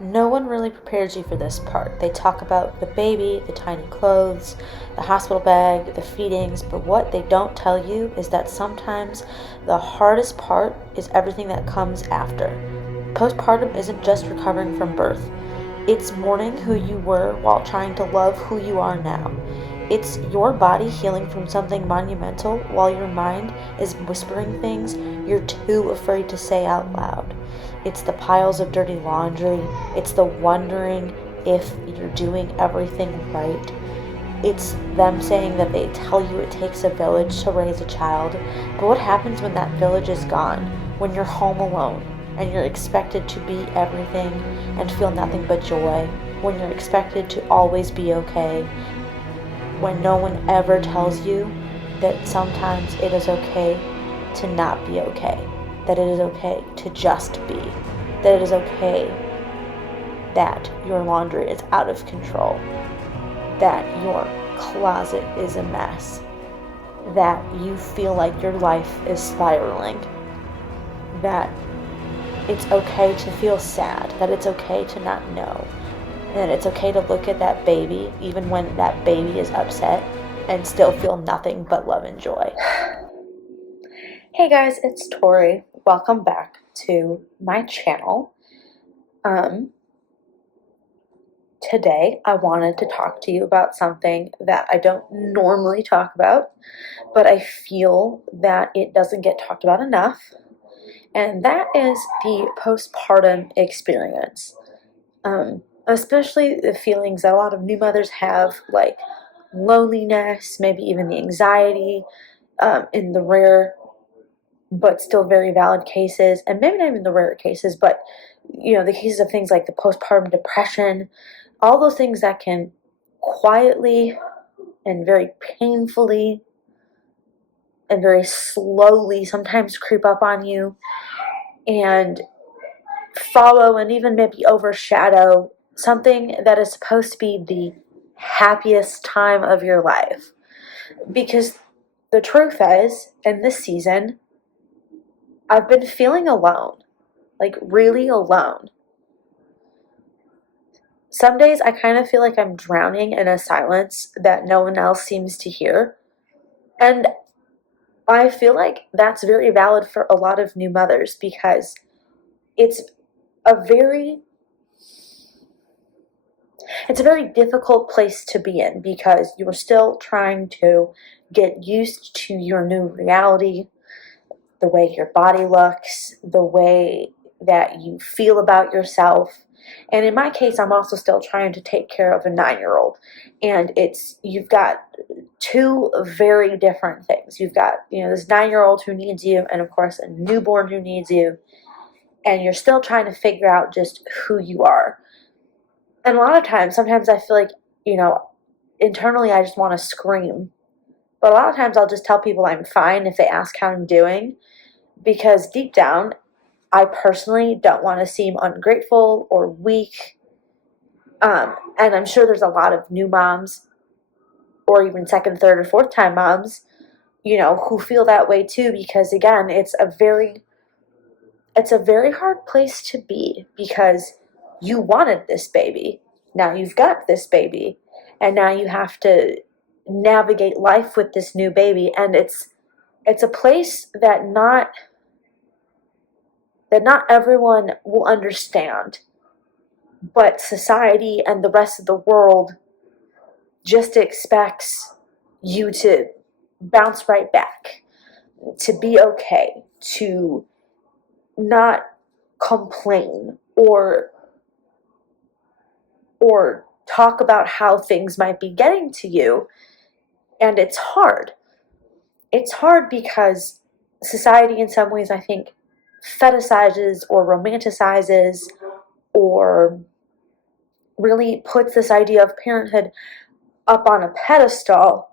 No one really prepares you for this part. They talk about the baby, the tiny clothes, the hospital bag, the feedings, but what they don't tell you is that sometimes the hardest part is everything that comes after. Postpartum isn't just recovering from birth, it's mourning who you were while trying to love who you are now. It's your body healing from something monumental while your mind is whispering things you're too afraid to say out loud. It's the piles of dirty laundry. It's the wondering if you're doing everything right. It's them saying that they tell you it takes a village to raise a child. But what happens when that village is gone? When you're home alone and you're expected to be everything and feel nothing but joy? When you're expected to always be okay? When no one ever tells you that sometimes it is okay to not be okay, that it is okay to just be, that it is okay that your laundry is out of control, that your closet is a mess, that you feel like your life is spiraling, that it's okay to feel sad, that it's okay to not know, and it's okay to look at that baby, even when that baby is upset, and still feel nothing but love and joy. Hey guys, it's Tori. Welcome back to my channel. Today I wanted to talk to you about something that I don't normally talk about, but I feel that it doesn't get talked about enough, and that is the postpartum experience. Especially the feelings that a lot of new mothers have, like loneliness, maybe even the anxiety, in the rare but still very valid cases, and maybe not even the rare cases, but the cases of things like the postpartum depression, all those things that can quietly and very painfully and very slowly sometimes creep up on you and follow and even maybe overshadow something that is supposed to be the happiest time of your life. Because the truth is, in this season, I've been feeling alone, like really alone. Some days I kind of feel like I'm drowning in a silence that no one else seems to hear. And I feel like that's very valid for a lot of new mothers because it's a very it's a very difficult place to be in because you're still trying to get used to your new reality, the way your body looks, the way that you feel about yourself. And in my case, I'm also still trying to take care of a 9-year-old. And you've got two very different things. You've got, this 9-year-old who needs you, and of course, a newborn who needs you. And you're still trying to figure out just who you are. And a lot of times, sometimes I feel like, internally I just want to scream. But a lot of times I'll just tell people I'm fine if they ask how I'm doing. Because deep down, I personally don't want to seem ungrateful or weak. And I'm sure there's a lot of new moms or even second, third, or fourth time moms, who feel that way too, because again, it's a very hard place to be because you wanted this baby. Now you've got this baby and now you have to navigate life with this new baby, and it's a place that not everyone will understand, but society and the rest of the world just expects you to bounce right back, to be okay, to not complain or talk about how things might be getting to you. And it's hard. It's hard because society in some ways, I think, fetishizes or romanticizes or really puts this idea of parenthood up on a pedestal,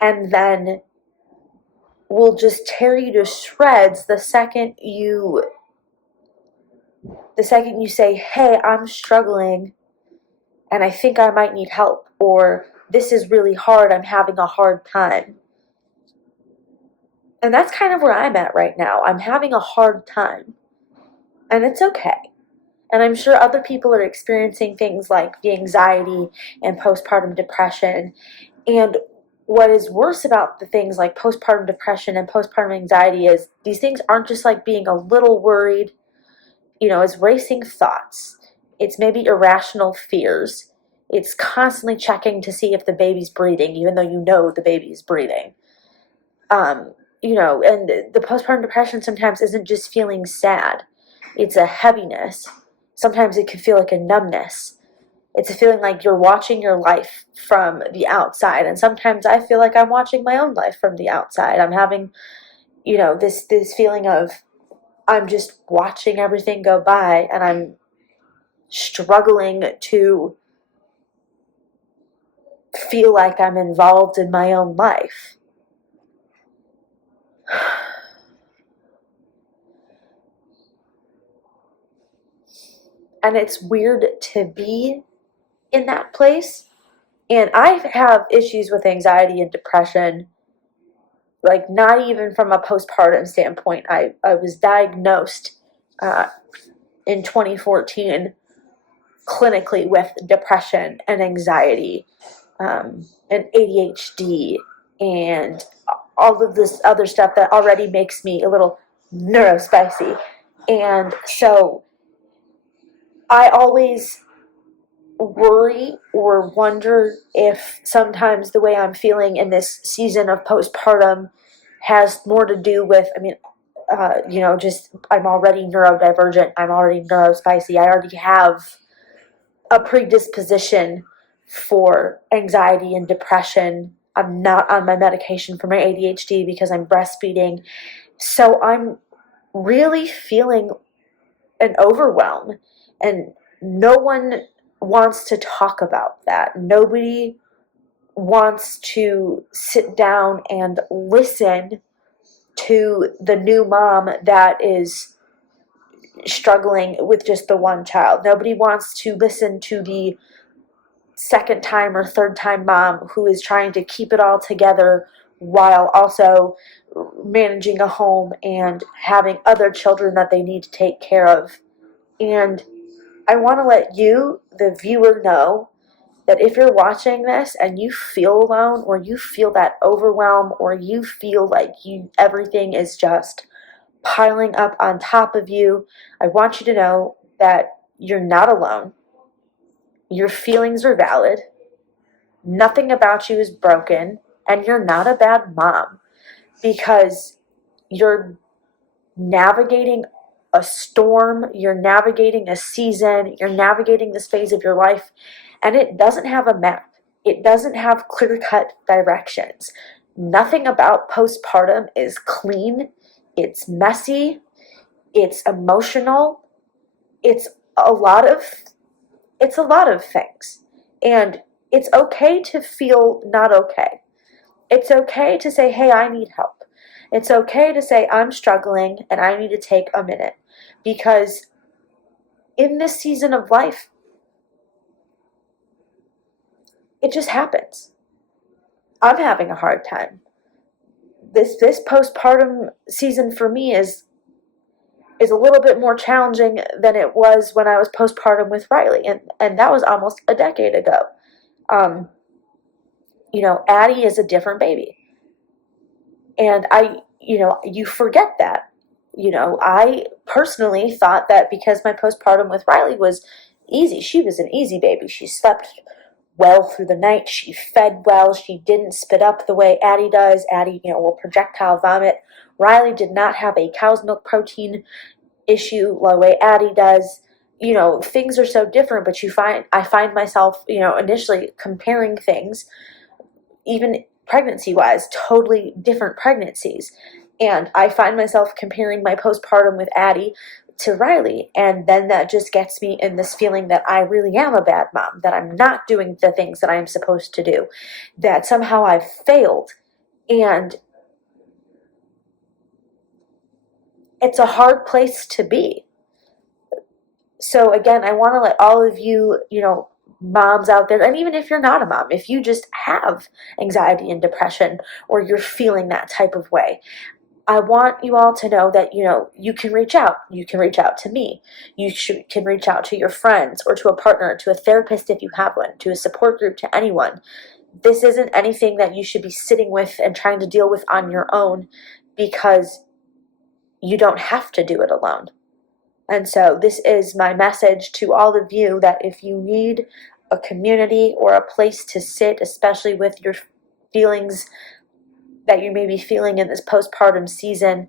and then will just tear you to shreds the second you say, hey, I'm struggling and I think I might need help, or this is really hard, I'm having a hard time. And that's kind of where I'm at right now. I'm having a hard time, and it's okay. And I'm sure other people are experiencing things like the anxiety and postpartum depression. And what is worse about the things like postpartum depression and postpartum anxiety is these things aren't just like being a little worried, it's racing thoughts. It's maybe irrational fears. It's constantly checking to see if the baby's breathing, even though you know the baby's breathing. And the postpartum depression sometimes isn't just feeling sad. It's a heaviness. Sometimes it can feel like a numbness. It's a feeling like you're watching your life from the outside. And sometimes I feel like I'm watching my own life from the outside. I'm having, this feeling of I'm just watching everything go by, and I'm struggling to feel like I'm involved in my own life. And it's weird to be in that place. And I have issues with anxiety and depression, like not even from a postpartum standpoint. I was diagnosed in 2014 clinically with depression and anxiety, and ADHD and all of this other stuff that already makes me a little neurospicy. And so I always worry or wonder if sometimes the way I'm feeling in this season of postpartum has more to do with, just I'm already neurodivergent, I'm already neurospicy, I already have a predisposition for anxiety and depression. I'm not on my medication for my ADHD because I'm breastfeeding. So I'm really feeling an overwhelm, and no one wants to talk about that. Nobody wants to sit down and listen to the new mom that is struggling with just the one child. Nobody wants to listen to the second time or third time mom who is trying to keep it all together while also managing a home and having other children that they need to take care of. And I want to let you, the viewer, know that if you're watching this and you feel alone, or you feel that overwhelm, or you feel like everything is just piling up on top of you, I want you to know that you're not alone. Your feelings are valid. Nothing about you is broken, and you're not a bad mom, because you're navigating a storm, you're navigating a season, you're navigating this phase of your life, and it doesn't have a map. It doesn't have clear-cut directions. Nothing about postpartum is clean. It's messy. It's emotional. It's a lot of things. And it's okay to feel not okay. It's okay to say, hey, I need help. It's okay to say, I'm struggling and I need to take a minute. Because in this season of life, it just happens. I'm having a hard time. This postpartum season for me is a little bit more challenging than it was when I was postpartum with Riley, and that was almost a decade ago. Addie is a different baby. And you forget that. I personally thought that because my postpartum with Riley was easy, she was an easy baby. She slept well through the night. She fed well. She didn't spit up the way Addie does. Addie, will projectile vomit. Riley did not have a cow's milk protein issue the way Addie does. Things are so different, but I find myself, initially comparing things, even pregnancy-wise, totally different pregnancies. And I find myself comparing my postpartum with Addie to Riley, and then that just gets me in this feeling that I really am a bad mom, that I'm not doing the things that I'm supposed to do, that somehow I've failed. And it's a hard place to be. So again, I want to let all of you, moms out there, and even if you're not a mom, if you just have anxiety and depression, or you're feeling that type of way, I want you all to know that, you can reach out. You can reach out to me. Can reach out to your friends or to a partner, to a therapist if you have one, to a support group, to anyone. This isn't anything that you should be sitting with and trying to deal with on your own, because you don't have to do it alone. And so this is my message to all of you, that if you need a community or a place to sit, especially with your feelings that you may be feeling in this postpartum season,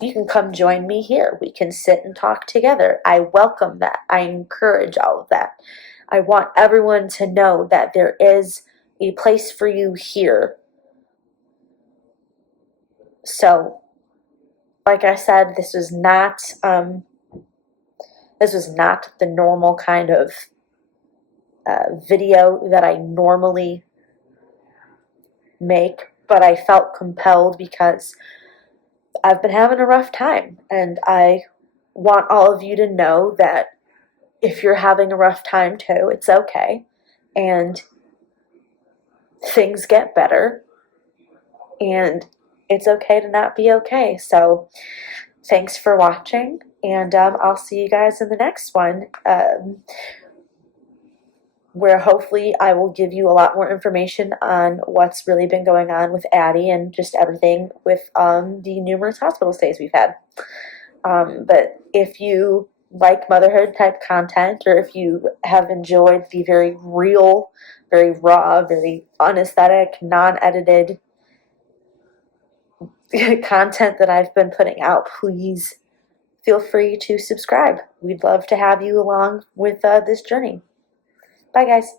you can come join me here. We can sit and talk together. I welcome that. I encourage all of that. I want everyone to know that there is a place for you here. So, like I said, this was not the normal kind of video that I normally make, but I felt compelled because I've been having a rough time, and I want all of you to know that if you're having a rough time too, it's okay, and things get better, and it's okay to not be okay. So thanks for watching, and I'll see you guys in the next one, where hopefully I will give you a lot more information on what's really been going on with Addie and just everything with the numerous hospital stays we've had. But if you like motherhood type content, or if you have enjoyed the very real, very raw, very unaesthetic, non-edited content that I've been putting out, please feel free to subscribe. We'd love to have you along with this journey. Bye, guys.